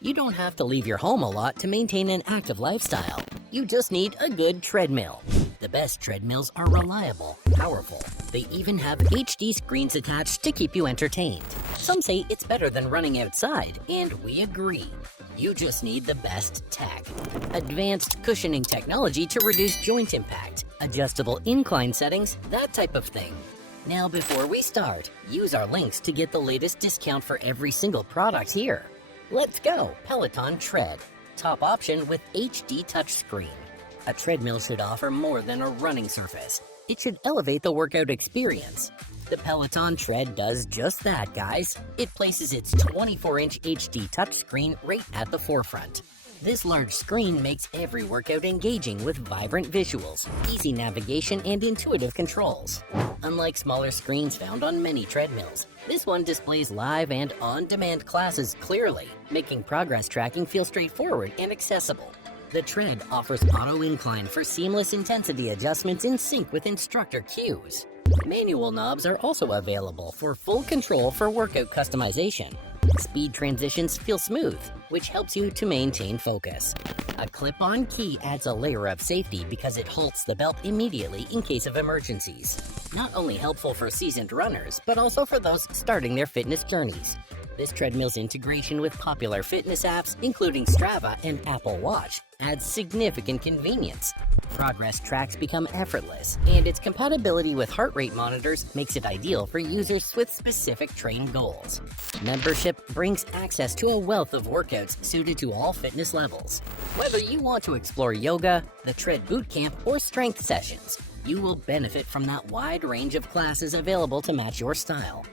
You don't have to leave your home a lot to maintain an active lifestyle. You just need a good treadmill. The best treadmills are reliable, powerful. They even have HD screens attached to keep you entertained. Some say it's better than running outside, and we agree. You just need the best tech. Advanced cushioning technology to reduce joint impact, adjustable incline settings, that type of thing. Now before we start, use our links to get the latest discount for every single product here. Let's go, Peloton Tread. Top option with HD touchscreen. A treadmill should offer more than a running surface. It should elevate the workout experience. The Peloton Tread does just that, guys. It places its 24-inch HD touchscreen right at the forefront. This large screen makes every workout engaging with vibrant visuals, easy navigation, and intuitive controls. Unlike smaller screens found on many treadmills, this one displays live and on-demand classes clearly, making progress tracking feel straightforward and accessible. The Tread offers auto incline for seamless intensity adjustments in sync with instructor cues. Manual knobs are also available for full control for workout customization. Speed transitions feel smooth, which helps you to maintain focus. A clip-on key adds a layer of safety because it halts the belt immediately in case of emergencies. Not only helpful for seasoned runners, but also for those starting their fitness journeys. This treadmill's integration with popular fitness apps, including Strava and Apple Watch, adds significant convenience. Progress tracks become effortless, and its compatibility with heart rate monitors makes it ideal for users with specific training goals. Membership brings access to a wealth of workouts suited to all fitness levels. Whether you want to explore yoga, the Tread Bootcamp, or strength sessions, you will benefit from that wide range of classes available to match your style.